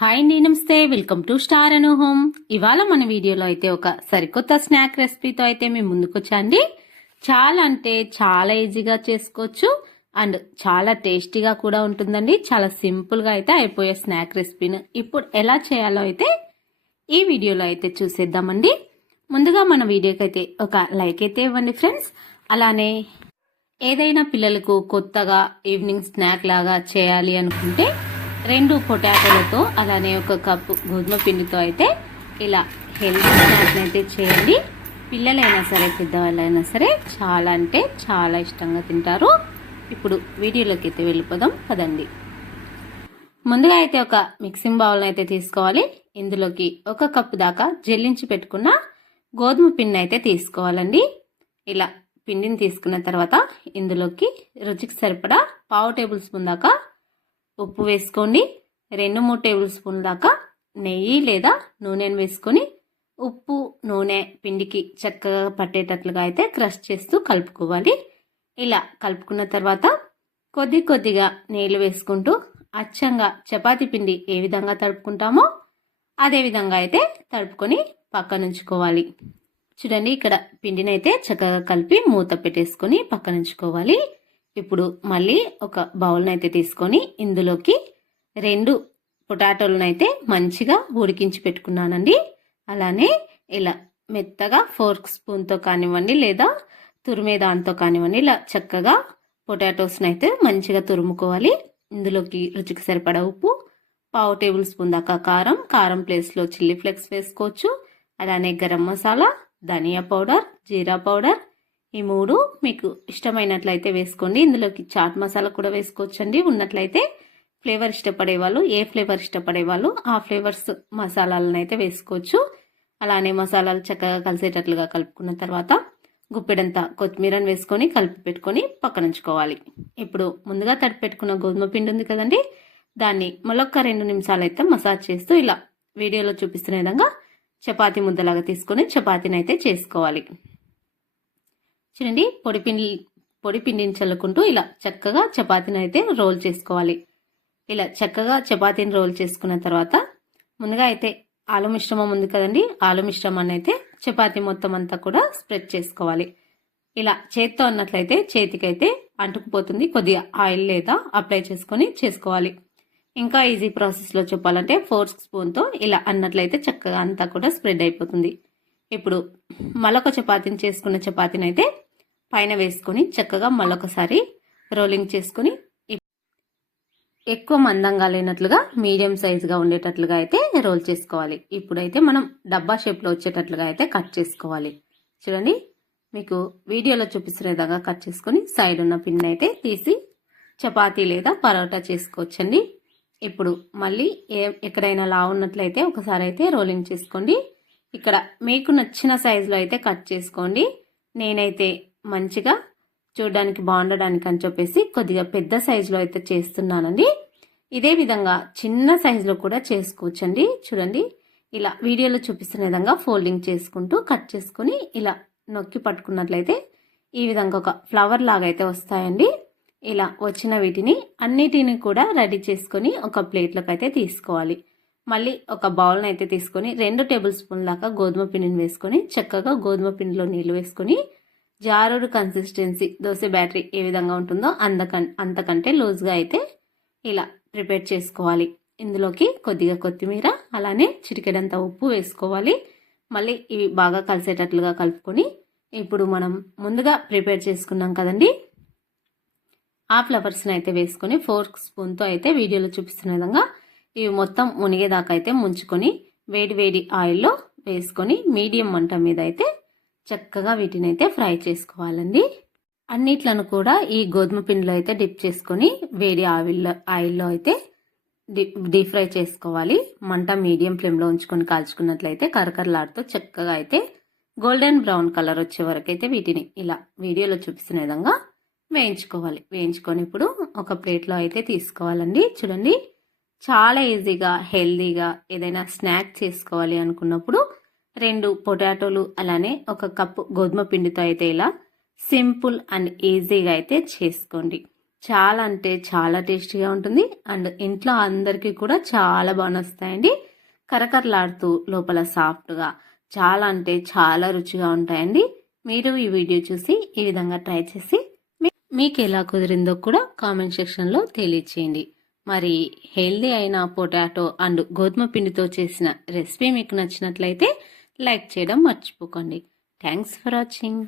Hi అండి నమస్తే. Welcome to star Anu home ఇవాళ మన వీడియోలో అయితే ఒక సరికొత్త స్నాక్ రెసిపీతో అయితే మేము ముందుకొచ్చాండి. చాలా అంటే చాలా ఈజీగా చేసుకోవచ్చు అండ్ చాలా టేస్టీగా కూడా ఉంటుందండి. చాలా సింపుల్గా అయితే అయిపోయే స్నాక్ రెసిపీని ఇప్పుడు ఎలా చేయాలో అయితే ఈ వీడియోలో అయితే చూసేద్దామండి. ముందుగా మన వీడియోకి అయితే ఒక లైక్ అయితే ఇవ్వండి ఫ్రెండ్స్. అలానే ఏదైనా పిల్లలకు కొత్తగా ఈవినింగ్ స్నాక్ లాగా చేయాలి అనుకుంటే రెండు పొటాటోలతో అలానే ఒక కప్పు గోధుమ పిండితో అయితే ఇలా హెల్తీ స్నాక్స్ అయితే చేయండి. పిల్లలైనా సరే పెద్దవాళ్ళైనా సరే చాలా అంటే చాలా ఇష్టంగా తింటారు. ఇప్పుడు వీడియోలోకి అయితే వెళ్ళిపోదాం పదండి. ముందుగా అయితే ఒక మిక్సింగ్ బౌల్ అయితే తీసుకోవాలి. ఇందులోకి ఒక కప్పు దాకా జల్లించి పెట్టుకున్న గోధుమ పిండి అయితే తీసుకోవాలండి. ఇలా పిండిని తీసుకున్న తర్వాత ఇందులోకి రుచికి సరిపడా పావు టేబుల్ స్పూన్ దాకా ఉప్పు వేసుకోండి రెండు మూడు టేబుల్ స్పూన్ దాకా నెయ్యి లేదా నూనెను వేసుకొని ఉప్పు నూనె పిండికి చక్కగా పట్టేటట్లుగా అయితే క్రష్ చేస్తూ కలుపుకోవాలి. ఇలా కలుపుకున్న తర్వాత కొద్ది కొద్దిగా నీళ్ళు వేసుకుంటూ అచ్చంగా చపాతీ పిండి ఏ విధంగా తడుపుకుంటామో అదే విధంగా అయితే తడుపుకొని పక్కనుంచుకోవాలి చూడండి ఇక్కడ పిండిని అయితే చక్కగా కలిపి మూత పెట్టేసుకొని పక్కనుంచుకోవాలి ఇప్పుడు మళ్ళీ ఒక బౌల్ని అయితే తీసుకొని ఇందులోకి రెండు పొటాటోలనైతే మంచిగా ఉడికించి పెట్టుకున్నానండి. అలానే ఇలా మెత్తగా ఫోర్క్ స్పూన్తో కానివ్వండి లేదా తురిమే దాంతో కానివ్వండి ఇలా చక్కగా పొటాటోస్ని అయితే మంచిగా తురుముకోవాలి. ఇందులోకి రుచికి సరిపడా ఉప్పు పావు టేబుల్ స్పూన్ దాకా కారం కారం ప్లేస్లో చిల్లీ ఫ్లేక్స్ వేసుకోవచ్చు. అలానే గరం మసాలా ధనియా పౌడర్ జీరా పౌడర్ ఈ మూడు మీకు ఇష్టమైనట్లయితే వేసుకోండి. ఇందులోకి చాట్ మసాలా కూడా వేసుకోవచ్చండి. ఉన్నట్లయితే ఫ్లేవర్ ఇష్టపడే వాళ్ళు ఏ ఫ్లేవర్ ఇష్టపడే వాళ్ళు ఆ ఫ్లేవర్స్ మసాలాలను అయితే వేసుకోవచ్చు. అలానే మసాలాలు చక్కగా కలిసేటట్లుగా కలుపుకున్న తర్వాత గుప్పెడంతా కొత్తిమీరని వేసుకొని కలిపి పెట్టుకొని పక్కనుంచుకోవాలి. ఇప్పుడు ముందుగా తడిపెట్టుకున్న గోధుమ పిండి ఉంది కదండి దాన్ని మళ్ళొక్క రెండు నిమిషాలు అయితే మసాజ్ చేస్తూ ఇలా వీడియోలో చూపిస్తున్న విధంగా చపాతీ ముద్దలాగా తీసుకొని చపాతీని అయితే చేసుకోవాలి. చూడండి పొడి పిండి పొడి పిండిని చల్లుకుంటూ ఇలా చక్కగా చపాతీని అయితే రోల్ చేసుకోవాలి. ఇలా చక్కగా చపాతీని రోల్ చేసుకున్న తర్వాత ముందుగా అయితే ఆలు మిశ్రమం ఉంది కదండి ఆలు మిశ్రమాన్ని అయితే చపాతీ మొత్తం అంతా కూడా స్ప్రెడ్ చేసుకోవాలి. ఇలా చేత్తో అన్నట్లయితే చేతికైతే అంటుకుపోతుంది కొద్దిగా ఆయిల్ లేదా అప్లై చేసుకొని చేసుకోవాలి. ఇంకా ఈజీ ప్రాసెస్లో చెప్పాలంటే ఫోర్ స్పూన్తో ఇలా అన్నట్లయితే చక్కగా అంతా కూడా స్ప్రెడ్ అయిపోతుంది. ఇప్పుడు మరొక చపాతీని చేసుకున్న చపాతీని అయితే పైన వేసుకొని చక్కగా మళ్ళొకసారి రోలింగ్ చేసుకుని ఎక్కువ మందంగా లేనట్లుగా మీడియం సైజుగా ఉండేటట్లుగా అయితే రోల్ చేసుకోవాలి. ఇప్పుడైతే మనం డబ్బా షేప్లో వచ్చేటట్లుగా అయితే కట్ చేసుకోవాలి. చూడండి మీకు వీడియోలో చూపిస్తున్న విధంగా కట్ చేసుకొని సైడ్ ఉన్న పిన్ అయితే తీసి చపాతీ లేదా పరోటా చేసుకోవచ్చండి. ఇప్పుడు మళ్ళీ ఏ ఎక్కడైనా లా ఉన్నట్లయితే ఒకసారి అయితే రోలింగ్ చేసుకోండి. ఇక్కడ మీకు నచ్చిన సైజులో అయితే కట్ చేసుకోండి. నేనైతే మంచిగా చూడడానికి బాగుండడానికి అని చెప్పేసి కొద్దిగా పెద్ద సైజులో అయితే చేస్తున్నానండి. ఇదే విధంగా చిన్న సైజులో కూడా చేసుకోవచ్చండి. చూడండి ఇలా వీడియోలో చూపిస్తున్న విధంగా ఫోల్డింగ్ చేసుకుంటూ కట్ చేసుకుని ఇలా నొక్కి పట్టుకున్నట్లయితే ఈ విధంగా ఒక ఫ్లవర్ లాగా అయితే వస్తాయండి. ఇలా వచ్చిన వీటిని అన్నిటిని కూడా రెడీ చేసుకొని ఒక ప్లేట్లోకి అయితే తీసుకోవాలి. మళ్ళీ ఒక బౌల్ని అయితే తీసుకొని రెండు టేబుల్ స్పూన్ దాకా గోధుమ పిండిని వేసుకొని చక్కగా గోధుమ పిండిలో నీళ్ళు వేసుకొని జారుడు కన్సిస్టెన్సీ దోశ బ్యాటరీ ఏ విధంగా ఉంటుందో అందకం అంతకంటే లూజ్గా అయితే ఇలా ప్రిపేర్ చేసుకోవాలి. ఇందులోకి కొద్దిగా కొత్తిమీర అలానే చిటికెడంత ఉప్పు వేసుకోవాలి. మళ్ళీ ఇవి బాగా కలిసేటట్లుగా కలుపుకొని ఇప్పుడు మనం ముందుగా ప్రిపేర్ చేసుకున్నాం కదండి? ఆ ఫ్లవర్స్ని అయితే వేసుకొని ఫోర్క్ స్పూన్తో అయితే వీడియోలో చూపిస్తున్న విధంగా ఇవి మొత్తం మునిగేదాకా అయితే ముంచుకొని వేడి వేడి ఆయిల్లో వేసుకొని మీడియం మంట మీద అయితే చక్కగా వీటిని అయితే ఫ్రై చేసుకోవాలండి. అన్నిట్లను కూడా ఈ గోధుమ పిండిలో అయితే డిప్ చేసుకొని వేడి ఆయిల్లో ఆయిల్లో అయితే డీప్ డీప్ ఫ్రై చేసుకోవాలి. మంట మీడియం ఫ్లేమ్లో ఉంచుకొని కాల్చుకున్నట్లయితే కరకరలాడుతూ చక్కగా అయితే గోల్డెన్ బ్రౌన్ కలర్ వచ్చే వరకు అయితే వీటిని ఇలా వీడియోలో చూపిస్తున్న విధంగా వేయించుకోవాలి. వేయించుకొని ఇప్పుడు ఒక ప్లేట్లో అయితే తీసుకోవాలండి. చూడండి చాలా ఈజీగా హెల్దీగా ఏదైనా స్నాక్ చేసుకోవాలి అనుకున్నప్పుడు రెండు పొటాటోలు అలానే ఒక కప్పు గోధుమ పిండితో అయితే ఇలా సింపుల్ అండ్ ఈజీగా అయితే చేసుకోండి. చాలా అంటే చాలా టేస్టీగా ఉంటుంది. అండ్ ఇంట్లో అందరికీ కూడా చాలా బాగా కరకరలాడుతూ లోపల సాఫ్ట్గా చాలా అంటే చాలా రుచిగా ఉంటాయండి. మీరు ఈ వీడియో చూసి ఈ విధంగా ట్రై చేసి మీకు ఎలా కుదిరిందో కూడా కామెంట్ సెక్షన్లో తెలియచేయండి. మరి హెల్దీ అయిన పొటాటో అండ్ గోధుమ పిండితో చేసిన రెసిపీ మీకు నచ్చినట్లయితే లైక్ చేయడం మర్చిపోకండి. Thanks for watching.